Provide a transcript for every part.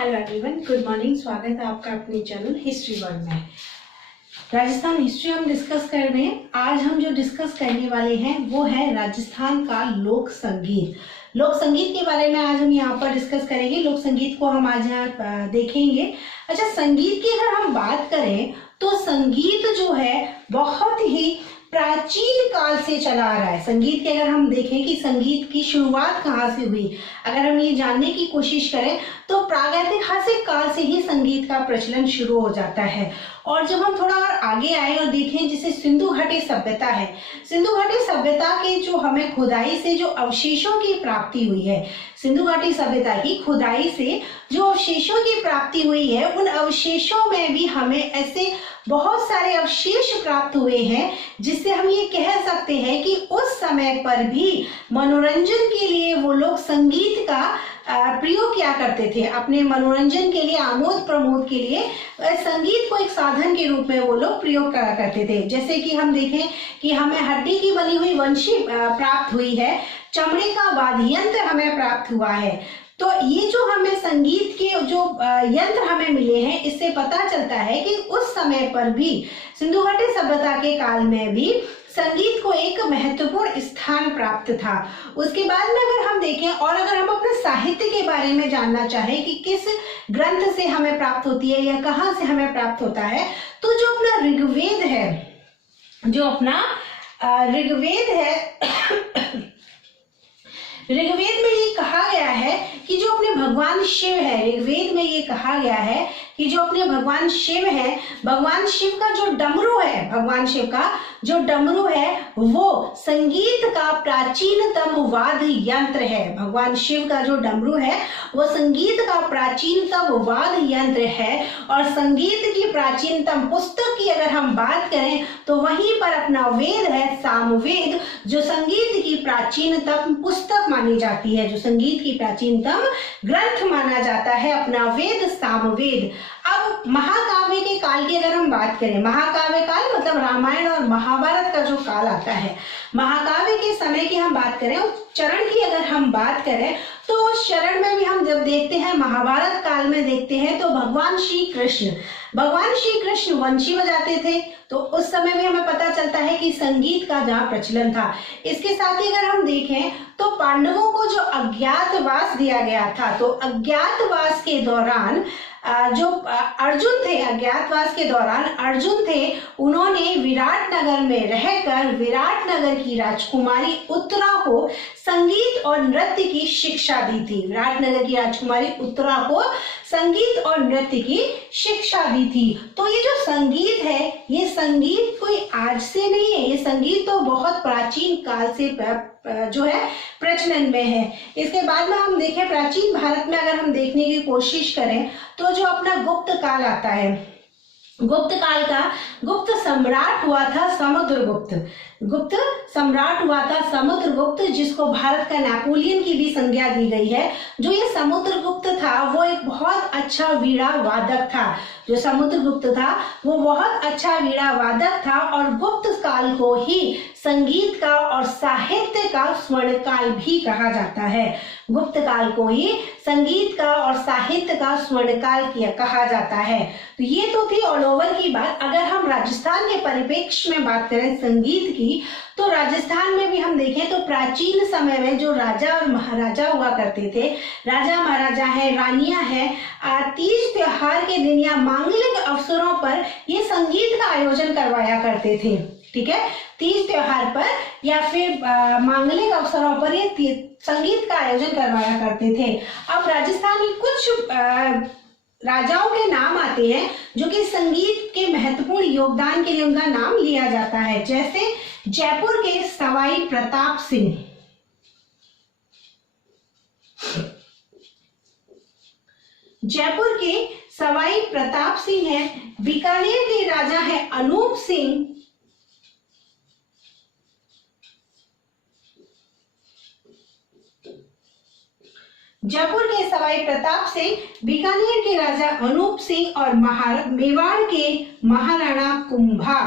Hello everyone, good morning. स्वागत है आपका अपने चैनल हिस्ट्री वर्ल्ड में। राजस्थान हिस्ट्री हम डिस्कस कर रहे हैं। आज हम जो डिस्कस करने वाले हैं वो है राजस्थान का लोक संगीत। लोक संगीत के बारे में आज हम यहाँ पर डिस्कस करेंगे। लोक संगीत को हम आज यहाँ देखेंगे। अच्छा, संगीत की अगर हम बात करें तो संगीत जो है बहुत ही प्राचीन काल से चला आ रहा है। संगीत के अगर हम देखें कि संगीत की शुरुआत कहाँ से हुई, अगर हम ये जानने की कोशिश करें तो प्रागैतिहासिक काल से ही संगीत का प्रचलन शुरू हो जाता है। और जब हम थोड़ा और आगे आए और देखें, जैसे सिंधु घाटी सभ्यता है, सिंधु घाटी सभ्यता के जो हमें खुदाई से जो अवशेषों की प्राप्ति हुई है, सिंधु घाटी सभ्यता की खुदाई से जो अवशेषों की प्राप्ति हुई है, उन अवशेषों में भी हमें ऐसे बहुत सारे अवशेष प्राप्त हुए हैं जिससे हम ये कह सकते हैं कि उस समय पर भी मनोरंजन के लिए वो लोग संगीत का प्रयोग किया करते थे। अपने मनोरंजन के लिए, आमोद प्रमोद के लिए संगीत को एक साधन के रूप में वो लोग प्रयोग करा करते थे। जैसे कि हम देखें कि हमें हड्डी की बनी हुई वंशी प्राप्त हुई है, चमड़े का वाद्य यंत्र हमें प्राप्त हुआ है। तो ये जो हमें संगीत के जो यंत्र हमें मिले हैं, इससे पता चलता है कि उस समय पर भी, सिंधु घाटी सभ्यता के काल में भी संगीत को एक महत्वपूर्ण स्थान प्राप्त था। उसके बाद में अगर हम देखें और अगर हम अपने साहित्य के बारे में जानना चाहें कि किस ग्रंथ से हमें प्राप्त होती है या कहाँ से हमें प्राप्त होता है, तो जो अपना ऋग्वेद है, जो अपना ऋग्वेद है, ऋग्वेद में ये कहा गया है कि जो अपने भगवान शिव है, ऋग्वेद में ये कहा गया है कि जो अपने भगवान शिव है, भगवान शिव का जो डमरू है, भगवान शिव का जो डमरू है वो संगीत का प्राचीनतम वाद्य यंत्र है। भगवान शिव का जो डमरू है वो संगीत का प्राचीनतम वाद्य यंत्र है। और संगीत की प्राचीनतम पुस्तक की अगर हम बात करें तो वहीं पर अपना वेद है, सामवेद, जो संगीत की प्राचीनतम पुस्तक मानी जाती है, जो संगीत की प्राचीनतम ग्रंथ माना जाता है, अपना वेद, सामवेद। अब महाकाव्य के काल की अगर हम बात करें, महाकाव्य काल मतलब रामायण और महाभारत का जो काल आता है, महाकाव्य के समय की हम बात करें, उस चरण की अगर हम बात करें तो उस चरण में भी हम जब देखते हैं, महाभारत काल में देखते हैं तो भगवान श्री कृष्ण वंशी बजाते थे। तो उस समय में हमें पता चलता है कि संगीत का जहाँ प्रचलन था। इसके साथ ही अगर हम देखें तो पांडवों को जो अज्ञातवास दिया गया था, तो अज्ञातवास के दौरान जो अर्जुन थे, अज्ञातवास के दौरान अर्जुन थे, उन्होंने विराटनगर में रहकर विराटनगर की राजकुमारी उत्तरा को संगीत और नृत्य की शिक्षा दी थी। विराटनगर की राजकुमारी उत्तरा को संगीत और नृत्य की शिक्षा दी थी। तो ये जो संगीत है, ये संगीत कोई आज से नहीं है, ये संगीत तो बहुत प्राचीन काल से जो है प्रचलन में है। इसके बाद में हम देखें प्राचीन भारत में अगर हम देखने की कोशिश करें तो जो अपना गुप्त काल आता है, गुप्त काल का गुप्त सम्राट हुआ था समुद्रगुप्त। गुप्त सम्राट हुआ था समुद्रगुप्त, जिसको भारत का नेपोलियन की भी संज्ञा दी गई है। जो ये समुद्रगुप्त था वो एक बहुत अच्छा वीणा वादक था। जो समुद्रगुप्त था वो बहुत अच्छा वीणा वादक था और गुप्त काल को ही संगीत का और साहित्य का स्वर्ण काल भी कहा जाता है। गुप्त काल को ही संगीत का और साहित्य का स्वर्ण काल कहा जाता है। तो ये तो थी ऑल ओवर की बात। अगर हम राजस्थान के परिप्रेक्ष्य में बात करें संगीत की, तो राजस्थान में भी हम देखें तो प्राचीन समय में जो राजा और महाराजा हुआ करते थे, राजा महाराजा है, रानियां हैं, तीज त्योहार के दिन या मांगलिक अवसरों पर ये संगीत का आयोजन करवाया करते थे। ठीक है, तीज त्योहार पर या फिर मांगलिक अवसरों पर ये संगीत का आयोजन करवाया करते थे। अब राजस्थान में कुछ राजाओं के नाम आते हैं जो कि संगीत के महत्वपूर्ण योगदान के लिए उनका नाम लिया जाता है। जैसे जयपुर के सवाई प्रताप सिंह, जयपुर के सवाई प्रताप सिंह है। बीकानेर के राजा है अनूप सिंह। जयपुर के सवाई प्रताप सिंह, बीकानेर के राजा अनूप सिंह और मेवाड़ के महाराणा कुंभा।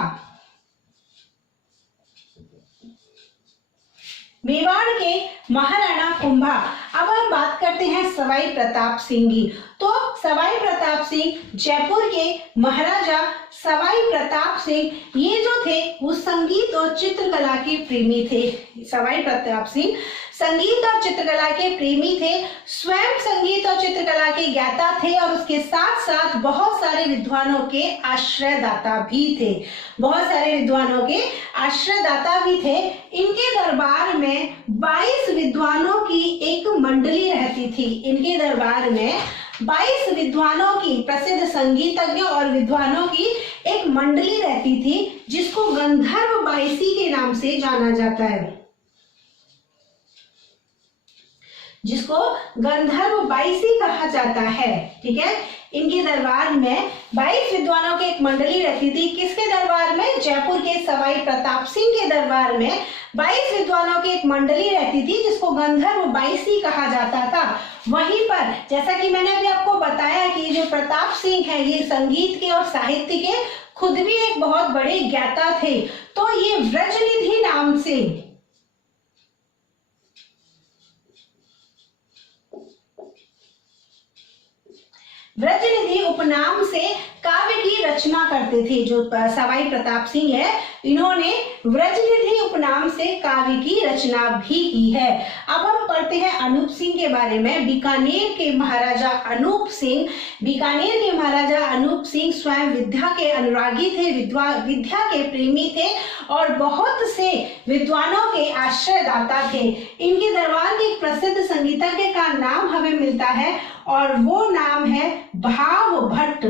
मेवाड़ के महाराणा कुंभा। अब हम बात करते हैं सवाई प्रताप सिंह की। तो सवाई प्रताप सिंह जयपुर के महाराजा सवाई प्रताप सिंह ये जो थे वो संगीत और चित्रकला के प्रेमी थे। सवाई प्रताप सिंह संगीत और चित्रकला के प्रेमी थे, स्वयं संगीत और चित्रकला के ज्ञाता थे और उसके साथ साथ बहुत सारे विद्वानों के आश्रयदाता भी थे। बहुत सारे विद्वानों के आश्रयदाता भी थे। इनके दरबार में 22 विद्वानों की एक मंडली रहती थी। इनके दरबार में 22 विद्वानों की, प्रसिद्ध संगीतज्ञों और विद्वानों की एक मंडली रहती थी जिसको गंधर्व बाईसी के नाम से जाना जाता है, जिसको गंधर्व बाईसी कहा जाता है। ठीक है, इनके दरबार में 22 विद्वानों की एक मंडली रहती थी। किसके दरबार में? जयपुर के सवाई प्रताप सिंह के दरबार में 22 विद्वानों की एक मंडली रहती थी जिसको गंधर्व बाईसी कहा जाता था। वहीं पर जैसा कि मैंने अभी आपको बताया कि जो प्रताप सिंह है ये संगीत के और साहित्य के खुद भी एक बहुत बड़े ज्ञाता थे। तो ये व्रजनिधि नाम से व्रजनिधि उपनाम से काव्य की रचना करते थे। जो सवाई प्रताप सिंह है इन्होंने व्रजनिधि उपनाम से काव्य की रचना भी की है। अब हम पढ़ते हैं अनूप सिंह के बारे में। बीकानेर के महाराजा अनूप सिंह, बीकानेर के महाराजा अनूप सिंह स्वयं विद्या के अनुरागी थे, विद्या के प्रेमी थे और बहुत से विद्वानों के आश्रयदाता थे। इनके दरबार के एक प्रसिद्ध संगीतज्ञ का नाम हमें मिलता है और वो नाम है भाव भट्ट।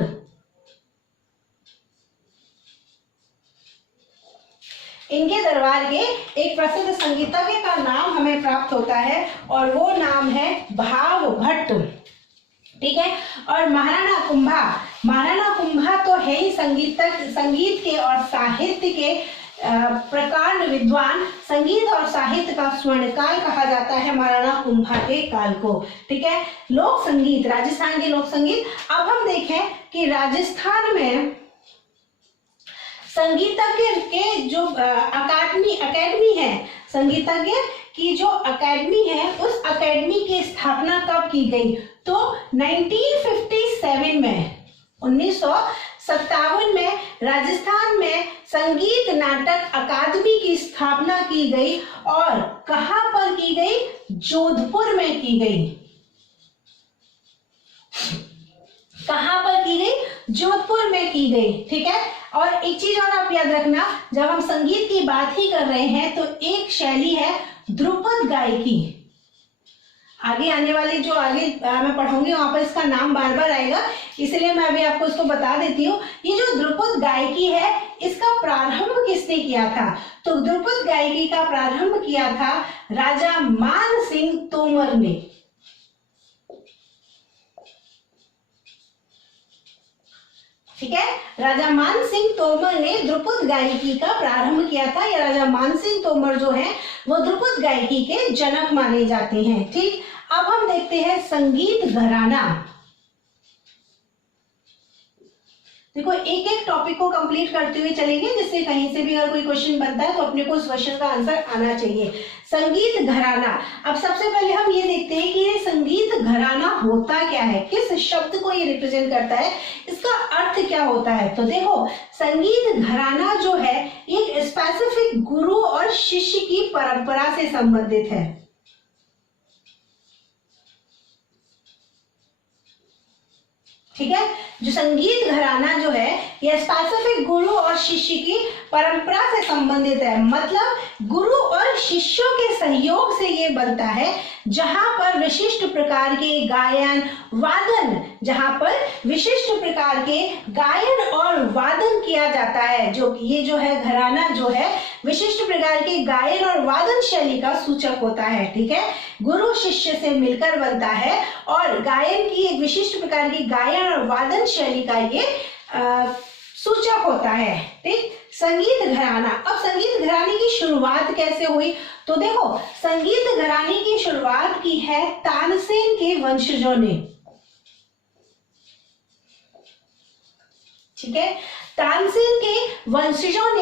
इनके दरबार के एक प्रसिद्ध संगीतज्ञ का नाम हमें प्राप्त होता है और वो नाम है भाव भट्ट। ठीक है, और महाराणा कुंभा, महाराणा कुंभा तो है ही संगीत के और साहित्य के प्रकांड विद्वान। संगीत और साहित्य का स्वर्णकाल कहा जाता है महाराणा कुंभा के काल को। ठीक है, लोक संगीत, राजस्थान के लोक संगीत। अब हम देखें कि राजस्थान में संगीतज्ञ के जो अकेडमी है, संगीतज्ञ की जो अकेडमी है उस अकेडमी की स्थापना कब की गई? तो 1957 में, 1957 में राजस्थान में संगीत नाटक अकादमी की स्थापना की गई। और कहां पर की गई? जोधपुर में की गई। कहां पर की गई? जोधपुर में की गई। ठीक है, और एक चीज और आप याद रखना, जब हम संगीत की बात ही कर रहे हैं तो एक शैली है ध्रुपद गायकी। आगे आने वाले जो आगे मैं पढ़ूंगी वहां पर इसका नाम बार बार आएगा, इसलिए मैं अभी आपको इसको बता देती हूँ। ये जो ध्रुपद गायकी है इसका प्रारंभ किसने किया था? तो ध्रुपद गायकी का प्रारंभ किया था राजा मान सिंह तोमर ने। ठीक है, राजा मान सिंह तोमर ने ध्रुपद गायकी का प्रारंभ किया था। या राजा मान सिंह तोमर जो है वो ध्रुपद गायकी के जनक माने जाते हैं। ठीक, अब हम देखते हैं संगीत घराना। देखो एक एक टॉपिक को कंप्लीट करते हुए चलेंगे जिससे कहीं से भी अगर कोई क्वेश्चन बनता है तो अपने को उस क्वेश्चन का आंसर आना चाहिए। संगीत घराना, अब सबसे पहले हम ये देखते हैं कि ये संगीत घराना होता क्या है, किस शब्द को ये रिप्रेजेंट करता है, इसका अर्थ क्या होता है। तो देखो संगीत घराना जो है एक स्पेसिफिक गुरु और शिष्य की परंपरा से संबंधित है। ठीक है, जो संगीत घराना जो है यह स्पेसिफिक गुरु और शिष्य की परंपरा से संबंधित है। मतलब गुरु और शिष्यों के सहयोग से ये बनता है, जहां पर विशिष्ट प्रकार के गायन वादन, जहां पर विशिष्ट प्रकार के गायन और वादन किया जाता है। जो ये जो है घराना जो है विशिष्ट प्रकार के गायन और वादन शैली का सूचक होता है। ठीक है, गुरु शिष्य से मिलकर बनता है और गायन की एक विशिष्ट प्रकार की गायन और वादन शैली का ये सूचक होता है। ठीक, संगीत घराना। अब संगीत घराने की शुरुआत कैसे हुई? तो देखो संगीत घराने की शुरुआत की है तानसेन के वंशजों ने। ठीक है, तानसेन के वंशजों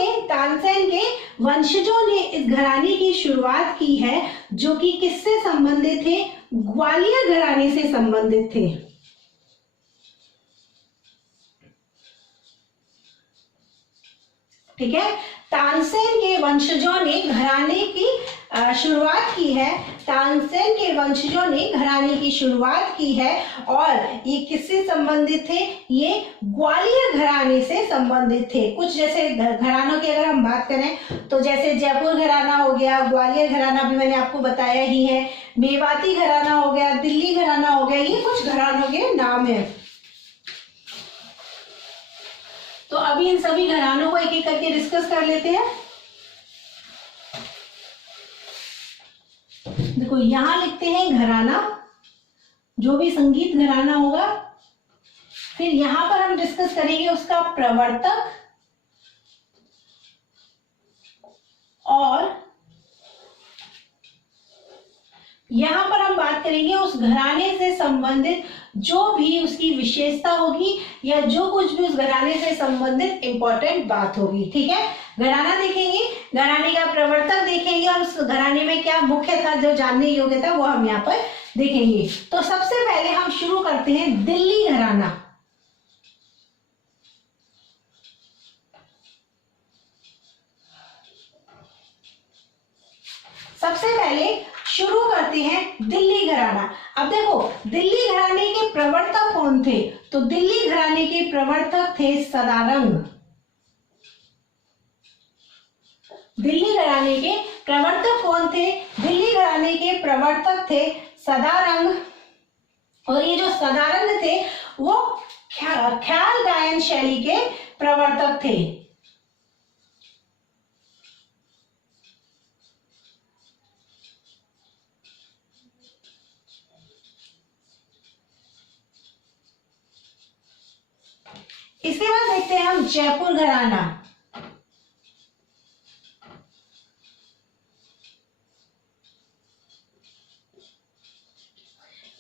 ने इस घराने की शुरुआत की है, जो कि किससे संबंधित थे? ग्वालियर घराने से संबंधित थे। ठीक है, तानसेन के वंशजों ने घराने की शुरुआत की है। तानसेन के वंशजों ने घराने की शुरुआत की है और ये किससे संबंधित थे? ये ग्वालियर घराने से संबंधित थे। कुछ जैसे घरानों की अगर हम बात करें तो जैसे जयपुर घराना हो गया, ग्वालियर घराना भी मैंने आपको बताया ही है, मेवाती घराना हो गया, दिल्ली घराना हो गया, ये कुछ घरानों के नाम है। तो अभी इन सभी घरानों को एक एक करके डिस्कस कर लेते हैं। देखो यहां लिखते हैं घराना, जो भी संगीत घराना होगा। फिर यहां पर हम डिस्कस करेंगे उसका प्रवर्तक और यहां पर हम बात करेंगे उस घराने से संबंधित जो भी उसकी विशेषता होगी या जो कुछ भी उस घराने से संबंधित इंपॉर्टेंट बात होगी। ठीक है, घराना देखेंगे, घराने का प्रवर्तक देखेंगे और उस घराने में क्या मुख्य था जो जानने योग्य था वो हम यहाँ पर देखेंगे। तो सबसे पहले हम शुरू करते हैं दिल्ली घराना। सबसे पहले शुरू करते हैं दिल्ली घराना। अब देखो दिल्ली घराने के प्रवर्तक कौन थे? तो दिल्ली घराने के प्रवर्तक थे सदारंग। दिल्ली घराने के प्रवर्तक कौन थे? दिल्ली घराने के प्रवर्तक थे सदारंग। और ये जो सदारंग थे वो ख्याल गायन शैली के प्रवर्तक थे। इसके बाद देखते हैं हम जयपुर घराना।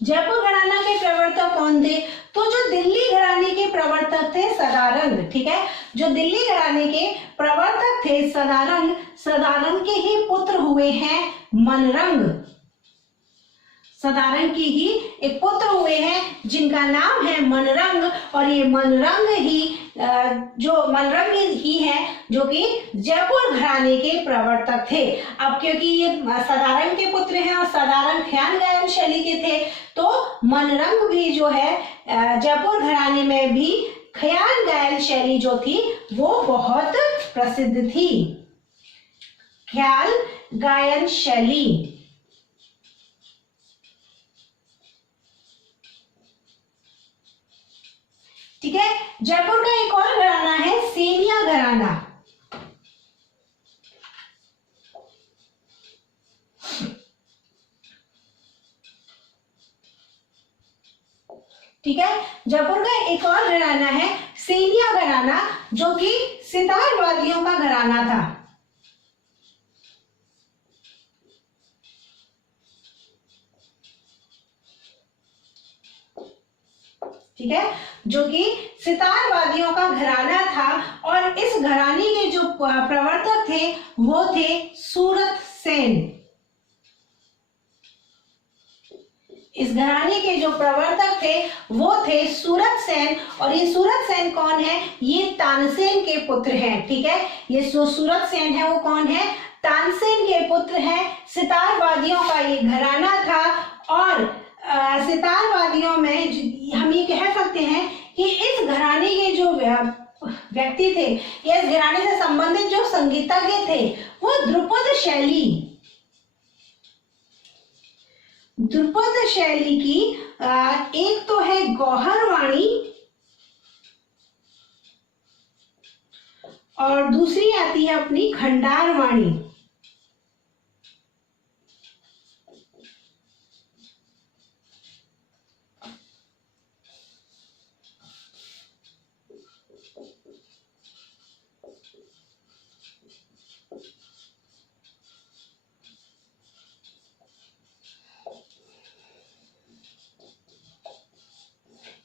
जयपुर घराना के प्रवर्तक कौन थे? तो जो दिल्ली घराने के प्रवर्तक थे सदारंग। ठीक है, जो दिल्ली घराने के प्रवर्तक थे सदारंग, सदारंग के ही पुत्र हुए हैं मनरंग। सदारंग की ही एक पुत्र हुए हैं जिनका नाम है मनरंग। और ये मनरंग ही है जो कि जयपुर घराने के प्रवर्तक थे। अब क्योंकि ये सदारंग के पुत्र हैं और सदारंग ख्याल गायन शैली के थे, तो मनरंग भी जो है जयपुर घराने में भी ख्याल गायन शैली जो थी वो बहुत प्रसिद्ध थी। ख्याल गायन शैली। ठीक है, जयपुर का एक और घराना है सेनिया घराना। ठीक है, जयपुर का एक और घराना है सेनिया घराना, जो कि सितार वादियों का घराना था। ठीक है, जो कि सितार वादियों का घराना था। और इस घराने के जो प्रवर्तक थे वो थे सूरत सेन। इस घराने के जो प्रवर्तक थे वो थे सूरत सेन। और ये सूरत सेन कौन है? ये तानसेन के पुत्र हैं। ठीक है, ये जो सूरत सेन है वो कौन है? तानसेन के पुत्र हैं। सितार वादियों का ये घराना था। और सितार वादियों में हम ये कह सकते हैं कि इस घराने के जो व्यक्ति थे या इस घराने से संबंधित जो संगीतज्ञ थे वो ध्रुपद शैली की एक तो है गौहर वाणी और दूसरी आती है अपनी खंडार वाणी।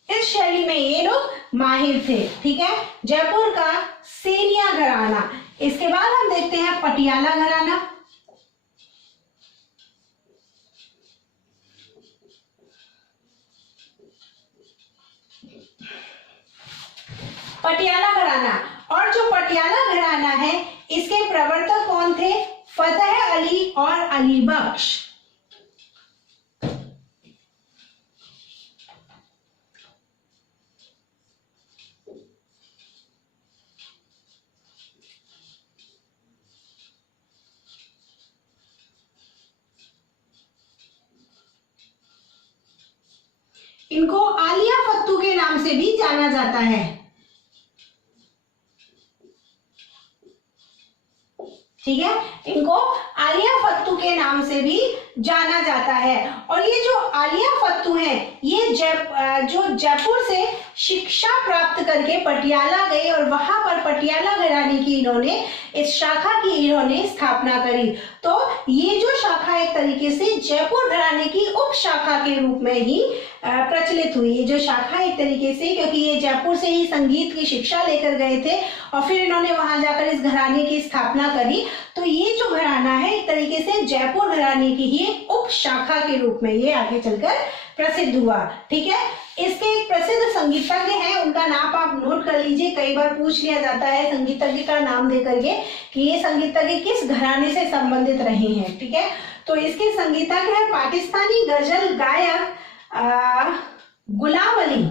इस शैली में ये लोग माहिर थे। ठीक है, जयपुर का सेनिया घराना। इसके बाद हम देखते हैं पटियाला घराना। पटियाला घराना, और जो पटियाला घराना है इसके प्रवर्तक कौन थे? फतेह अली और अली बख्श। इनको आलिया फत्तू के नाम से भी जाना जाता है। ठीक है, इनको आलिया फत्तू के नाम से भी जाना जाता है। और ये जो आलिया फत्तू है ये जो जयपुर से शिक्षा प्राप्त करके पटियाला गए और वहां पर पटियाला घराने की इन्होंने इस शाखा की इन्होंने स्थापना करी। तो ये जो शाखा एक तरीके से जयपुर घराने की उप शाखा के रूप में ही प्रचलित हुई। ये जो शाखा एक तरीके से, क्योंकि ये जयपुर से ही संगीत की शिक्षा लेकर गए थे और फिर इन्होंने वहां जाकर इस घराने की स्थापना करी, तो ये जो घराना है एक तरीके से जयपुर घराने की ही उप शाखा के रूप में ये आगे चलकर प्रसिद्ध हुआ। ठीक है, इसके एक प्रसिद्ध संगीतज्ञ हैं, उनका नाम आप नोट कर लीजिए। कई बार पूछ लिया जाता है संगीतज्ञ का नाम दे करके कि ये संगीतज्ञ किस घराने से संबंधित रहे हैं। ठीक है, तो इसके संगीतज्ञ है पाकिस्तानी गजल गायक गुलाम अली।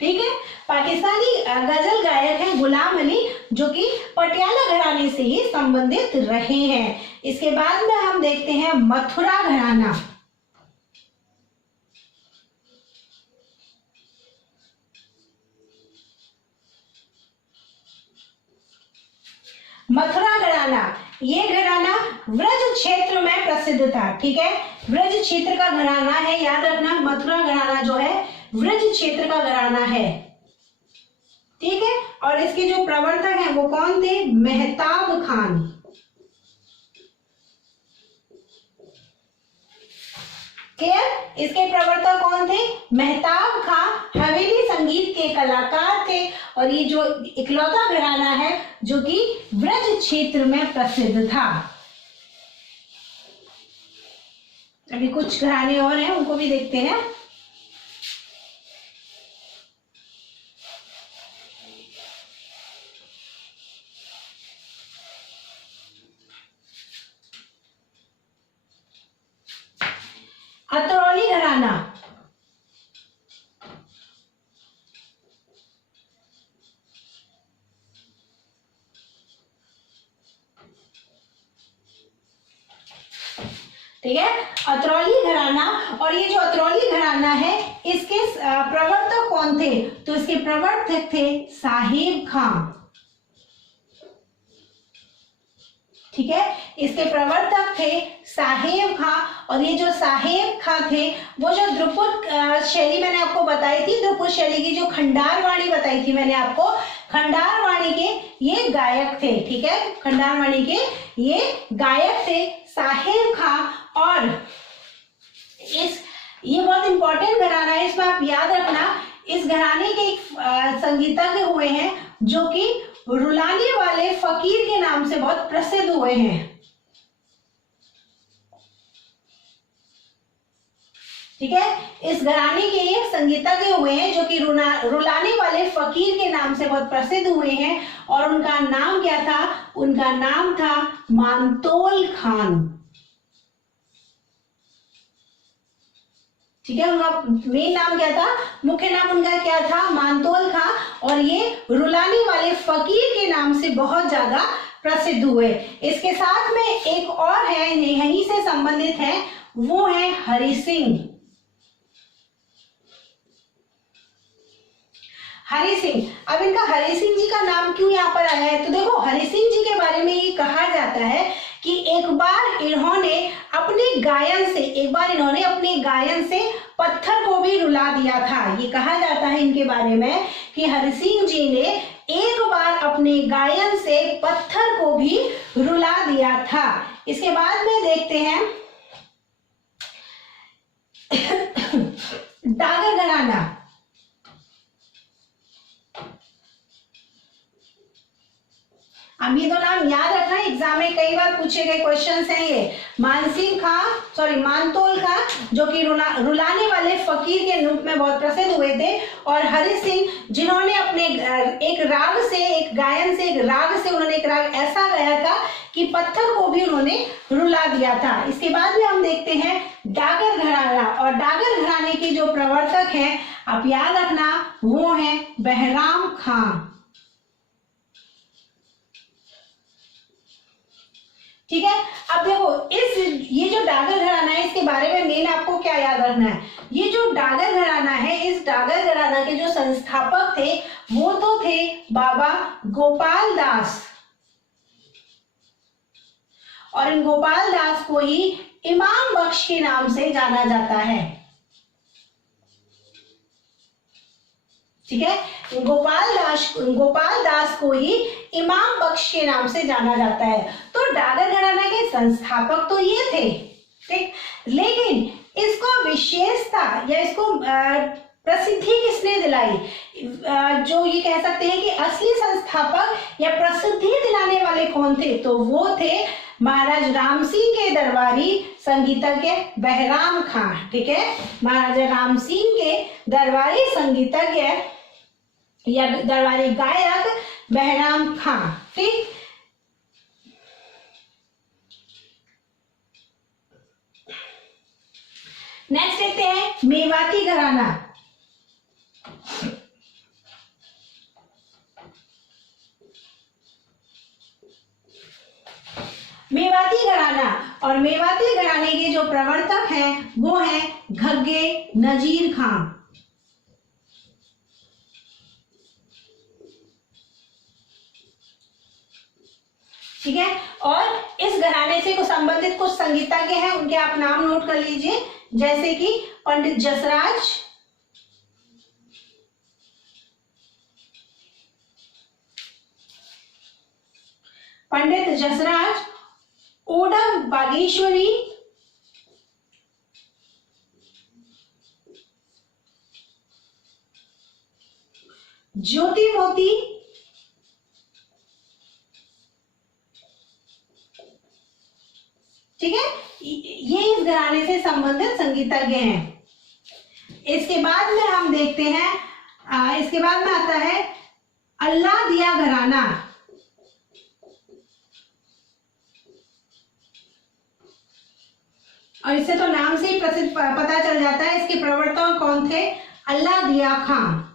ठीक है, पाकिस्तानी गजल गायक है गुलाम अली, जो कि पटियाला घराने से ही संबंधित रहे हैं। इसके बाद में हम देखते हैं मथुरा घराना। मथुरा घराना, ये घराना व्रज क्षेत्र में प्रसिद्ध था। ठीक है, व्रज क्षेत्र का घराना है, याद रखना मथुरा घराना जो है व्रज क्षेत्र का घराना है। ठीक है, और इसके जो प्रवर्तक हैं वो कौन थे? मेहताब खान। क्लियर? इसके प्रवर्तक कौन थे? मेहताब खान हवेली संगीत के कलाकार थे और ये जो इकलौता घराना है जो कि व्रज क्षेत्र में प्रसिद्ध था। अभी कुछ घराने और हैं, उनको भी देखते हैं। अतरौली घराना, ठीक है, अतरौली घराना। और ये जो अतरौली घराना है इसके प्रवर्तक कौन थे? तो इसके प्रवर्तक थे साहिब खां। ठीक है, इसके प्रवर्तक थे साहेब खां। और ये जो साहेब खां थे वो जो ध्रुपद शैली मैंने आपको बताई थी, ध्रुपद शैली की जो खंडार वाणी बताई थी मैंने आपको, खंडार वाणी के ये गायक थे। ठीक है, खंडार वाणी के ये गायक थे साहेब खां। और ये बहुत इंपॉर्टेंट घराना है, इसमें आप याद रखना इस घराने के एक संगीतज्ञ हुए हैं जो कि रुलाने वाले फकीर के नाम से बहुत प्रसिद्ध हुए हैं। ठीक है, इस घराने के एक संगीतज्ञ हुए हैं जो कि रुलाने वाले फकीर के नाम से बहुत प्रसिद्ध हुए हैं। और उनका नाम क्या था? उनका नाम था मानतोल खान। ठीक है, उनका मेन नाम क्या था? मुख्य नाम उनका क्या था? मानतोल खां। और ये रुलाने वाले फकीर के नाम से बहुत ज्यादा प्रसिद्ध हुए। इसके साथ में एक और है, यहीं से संबंधित है, वो है हरि सिंह। हरि सिंह, अब इनका हरि सिंह जी का नाम क्यों यहाँ पर आया है? तो देखो हरि सिंह जी के बारे में ये कहा जाता है कि एक बार इन्होंने अपने गायन से पत्थर को भी रुला दिया था। ये कहा जाता है इनके बारे में कि हरि सिंह जी ने एक बार अपने गायन से पत्थर को भी रुला दिया था। इसके बाद में देखते हैं डागर घराना, अब ये दो नाम याद रखना, एग्जाम में कई बार पूछे गए क्वेश्चंस हैं ये। मानसिंह खां, सॉरी मानतोल खां, जो कि रुलाने वाले फकीर के रूप में बहुत प्रसिद्ध हुए थे, और हरि सिंह, जिन्होंने अपने एक राग से, एक गायन से, एक राग से उन्होंने एक राग ऐसा गाया था कि पत्थर को भी उन्होंने रुला दिया था। इसके बाद में हम देखते हैं डागर घराना, और डागर घराने के जो प्रवर्तक हैं आप याद रखना वो हैं बहराम खां। ठीक है, अब देखो ये जो डागर घराना है इसके बारे में मेन आपको क्या याद रखना है, ये जो डागर घराना है, इस डागर घराना के जो संस्थापक थे वो तो थे बाबा गोपाल दास, और इन गोपाल दास को ही इमाम बख्श के नाम से जाना जाता है। ठीक है, गोपाल दास को ही इमाम बख्श के नाम से जाना जाता है। तो डागर घराना के संस्थापक तो ये थे, ठीक, लेकिन इसको विशेषता या इसको प्रसिद्धि किसने दिलाई, जो ये कह सकते हैं कि असली संस्थापक या प्रसिद्धि दिलाने वाले कौन थे, तो वो थे महाराज राम सिंह के दरबारी संगीतज्ञ बहराम खां। ठीक है, महाराजा राम सिंह के दरबारी संगीतज्ञ या दरबारी गायक बहराम खां। ठीक, नेक्स्ट देखते हैं मेवाती घराना। मेवाती घराना, और मेवाती घराने के जो प्रवर्तक हैं वो हैं घग्गे नजीर खां। ठीक है, और इस घराने से कुछ संबंधित कुछ संगीतज्ञ हैं, उनके आप नाम नोट कर लीजिए, जैसे कि पंडित जसराज, ओडव बागेश्वरी, ज्योति मोती, ठीक है, ये इस घराने से संबंधित संगीतज्ञ हैं। इसके बाद में हम देखते हैं, इसके बाद में आता है अल्लाह दिया घराना। और इससे तो नाम से ही प्रसिद्ध पता चल जाता है, इसके प्रवर्तक कौन थे, अल्लाह दिया खां।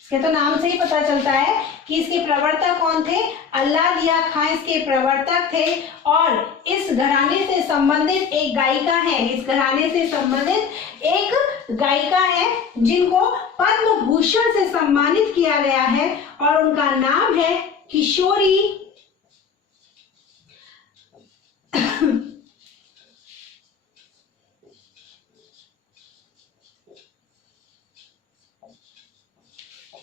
इसके तो नाम से ही पता चलता है कि इसके प्रवर्तक कौन थे, अल्लाह दिया खां इसके प्रवर्तक थे। और इस घराने से संबंधित एक गायिका है, इस घराने से संबंधित एक गायिका है जिनको पद्म भूषण से सम्मानित किया गया है, और उनका नाम है किशोरी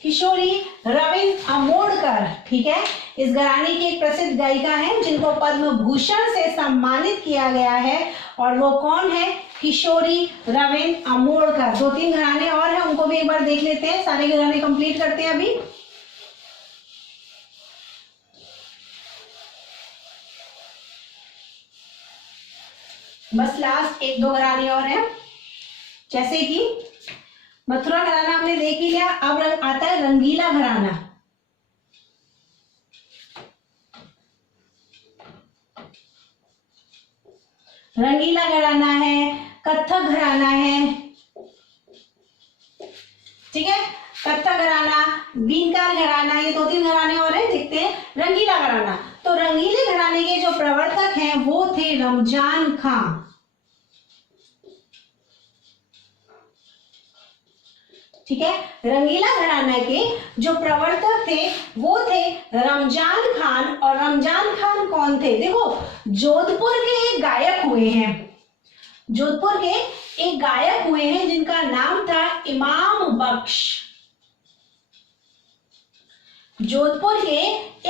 किशोरी रविंद्र अमोड़कर। ठीक है, इस घराने की एक प्रसिद्ध गायिका है जिनको पद्म भूषण से सम्मानित किया गया है, और वो कौन है, किशोरी रविंद्र अमोड़कर। दो तीन घराने और हैं, उनको भी एक बार देख लेते हैं, सारे घराने कंप्लीट करते हैं अभी। बस लास्ट एक दो घराने और हैं, जैसे कि मथुरा घराना हमने देख ही लिया। अब आता है रंगीला घराना। रंगीला घराना है, कत्थक घराना है, ठीक है, कत्थक घराना, बीनकार घराना, ये दो तीन घराने और हैं, देखते हैं रंगीला घराना। तो रंगीले घराने के जो प्रवर्तक हैं वो थे रमजान खां। ठीक है, रंगीला घराना के जो प्रवर्तक थे वो थे रमजान खान। और रमजान खान कौन थे, देखो जोधपुर के एक गायक हुए हैं, जोधपुर के एक गायक हुए हैं जिनका नाम था इमाम बख्श। जोधपुर के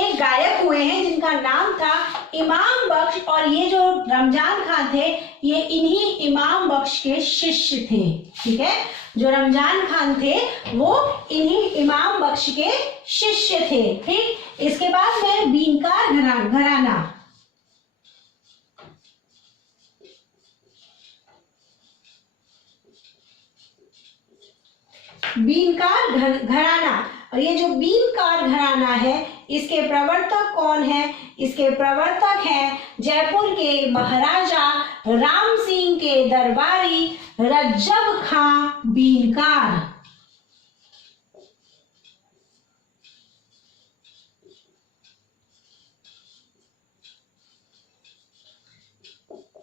एक गायक हुए हैं जिनका नाम था इमाम बख्श, और ये जो रमजान खान थे ये इन्हीं इमाम बख्श के शिष्य थे। ठीक है, जो रमजान खान थे वो इन्हीं इमाम बख्श के शिष्य थे। ठीक, इसके बाद में बीनकार घराना। बीनकार घराना, और ये जो बीनकार घराना है इसके प्रवर्तक कौन है? इसके प्रवर्तक हैं जयपुर के महाराजा राम सिंह के दरबारी रज्जब खां बीनकार।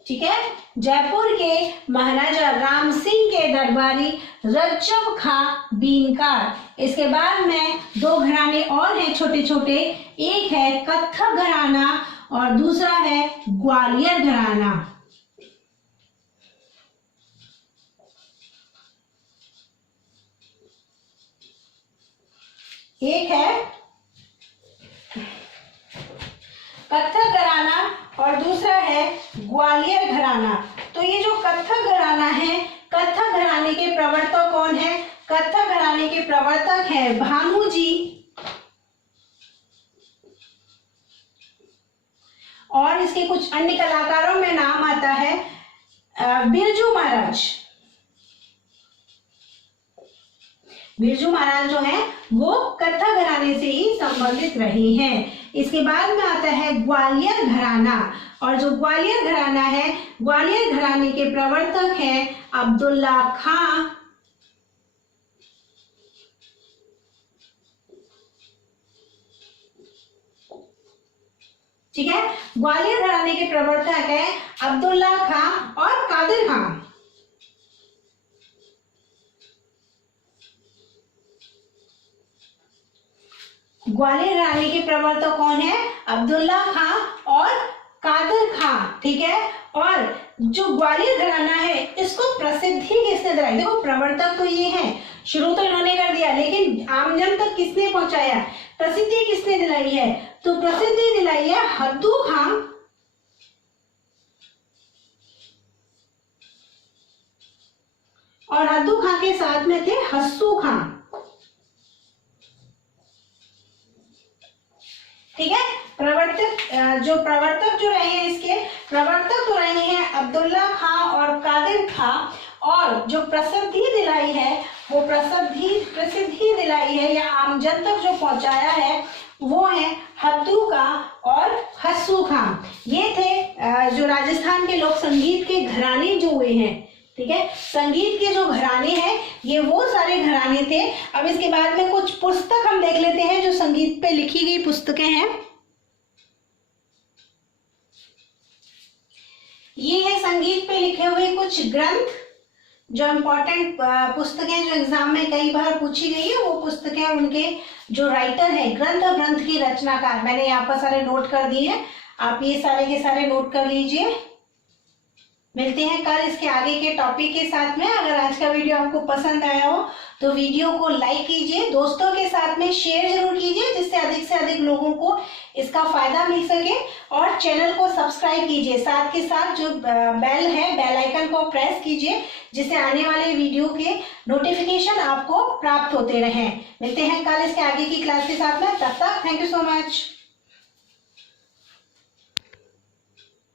ठीक है, जयपुर के महाराजा राम सिंह के दरबारी रज्जब खां बीनकार। इसके बाद में दो घराने और हैं छोटे छोटे, एक है कत्थक घराना और दूसरा है ग्वालियर घराना। एक है कत्थक घराना और दूसरा है ग्वालियर घराना। तो ये जो कत्थक घराना है, कत्थक घराने के प्रवर्तक कौन है? कत्थक घराने के प्रवर्तक है भानु जी और इसके कुछ अन्य कलाकारों में नाम आता है बिरजू महाराज। बिरजू महाराज जो है वो कत्थक घराने से ही संबंधित रहे हैं। इसके बाद में आता है ग्वालियर घराना, और जो ग्वालियर घराना है, ग्वालियर घराने के प्रवर्तक हैं अब्दुल्ला खां। ठीक है, ग्वालियर घराने के प्रवर्तक हैं अब्दुल्ला खां और कादिर खां। ग्वालियर घराने के प्रवर्तक कौन है? अब्दुल्ला खां और कादिर खां। ठीक है, और जो ग्वालियर घराना है इसको प्रसिद्धि किसने दिलाई? देखो, प्रवर्तक तो ये है, शुरू तो इन्होंने कर दिया, लेकिन आमजन तक किसने पहुंचाया? प्रसिद्धि किसने दिलाई है? तो प्रसिद्धि दिलाई है हद्दू खां और हद्दू खां के साथ में थे हस्सू खां। ठीक है, जो प्रवर्तक जो रहे हैं, इसके प्रवर्तक तो रहे हैं अब्दुल्ला खां और कादिर खां, और जो प्रसिद्धि दिलाई है वो प्रसिद्धि दिलाई है या आमजन तक जो पहुंचाया है वो है हद्दू खां और हस्सू खां। ये थे जो राजस्थान के लोक संगीत के घराने जो हुए हैं। ठीक है, संगीत के जो घराने हैं ये वो सारे घराने थे। अब इसके बाद में कुछ पुस्तक हम देख लेते हैं जो संगीत पे लिखी गई पुस्तकें हैं। ये है संगीत पे लिखे हुए कुछ ग्रंथ, जो इम्पोर्टेंट पुस्तकें जो एग्जाम में कई बार पूछी गई है, वो पुस्तकें उनके जो राइटर है, ग्रंथ की रचनाकार, मैंने यहाँ पर सारे नोट कर दिए हैं, आप ये सारे के सारे नोट कर लीजिए। मिलते हैं कल इसके आगे के टॉपिक के साथ में। अगर आज का वीडियो आपको पसंद आया हो तो वीडियो को लाइक कीजिए, दोस्तों के साथ में शेयर जरूर कीजिए जिससे अधिक से अधिक लोगों को इसका फायदा मिल सके, और चैनल को सब्सक्राइब कीजिए। साथ के साथ जो बेल है, बेल आइकन को प्रेस कीजिए जिससे आने वाले वीडियो के नोटिफिकेशन आपको प्राप्त होते रहें। मिलते हैं कल इसके आगे की क्लास के साथ में, तब तक थैंक यू सो मच।